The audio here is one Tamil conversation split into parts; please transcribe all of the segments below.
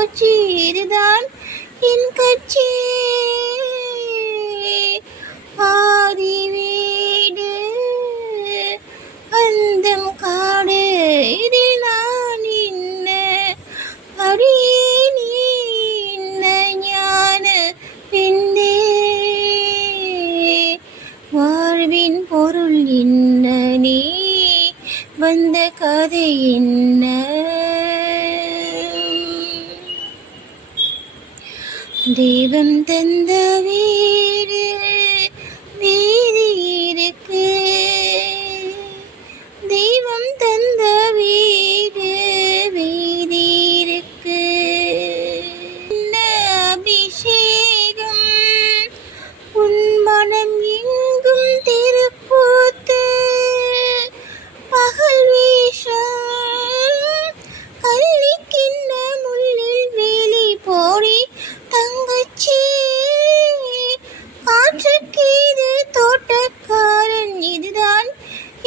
போச்சு இதுதான் என் கட்சி. ஆதி வீடு அந்தம் காடு இதில் நான் இன்ன அடி நீ இன்ன ஞான பின்னே. வாழ்வின் பொருள் என்ன நீ வந்த கதை என்ன. தெய்வம் தந்த வீடு வீதி இருக்கு. தெய்வம் தந்த வீடு வீதி இருக்கு. அபிஷேகம் உன் மனம் எங்கும் திருக்கூத்து. பகல் வேஷம் கள்ளி கிண்ண முள்ளில் வேலி போடி தங்கச்சி. காற்றுக்கீது தோட்டக்காரன் இதுதான்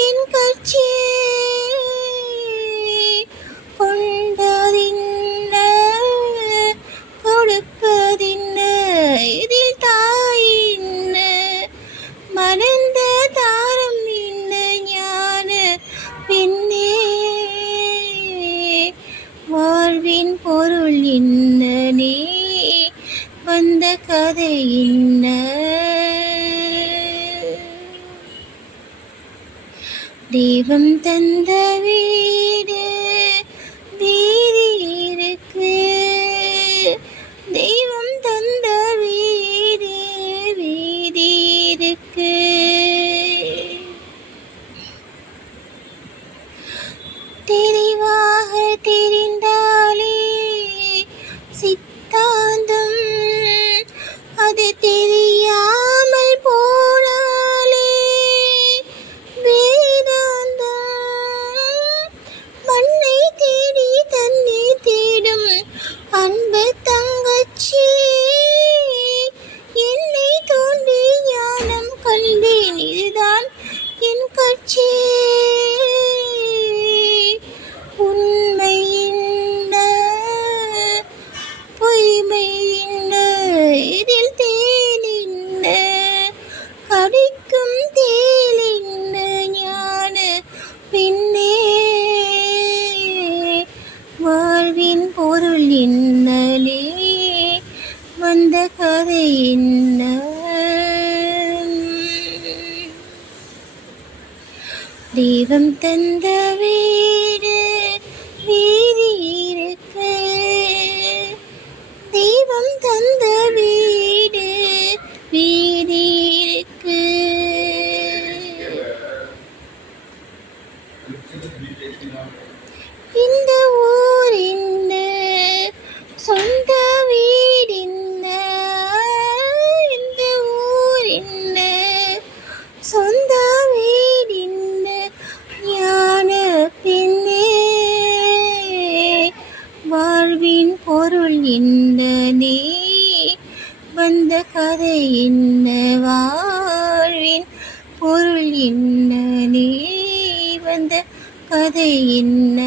என் கட்சி. கொண்டதின்ன கொடுப்பதின்ன இதில் தாயின்ன மறந்த தாரம் என்ன ஞான பின்னே. வாழ்வின் பொருள் என்ன நீ வந்த கதை என்ன. தெய்வம் தந்த வீடு வீதி இருக்கு. தெய்வம் தந்த வீடு வீதி இருக்கு. தெளிவாக தெரிந்தாலே சித்தாந்தம் அது தெரியாமல் போனாலே வேதாந்தம். மண்ணை தேடி தன்னை தேடும் அன்பு தங்கச்சி. என்னை தோண்டி ஞானம் கண்டேன் இதுதான் என் கட்சி. உண்மை என்ன பொய்மை என்ன இதில் தேன் என்ன கடிக்கும் தேல் என்ன ஞான பின்னே. வாழ்வின் பொருள் என்ன நீ வந்த கதை என்ன. தெய்வம் தந்த வீடு வீதி இருக்கு. தெய்வம் தந்த வீடு வீதி இருக்கு. இந்த ஊர் என்ன சொந்த வீடு என்ன. இந்த ஊர் என்ன சொந்த வீடு என்ன ஞான பின்னே. வாழ்வின் பொருள் என்ன நீ வந்த கதை என்ன. வாழ்வின் பொருள் என்ன நீ வந்த கதை என்ன.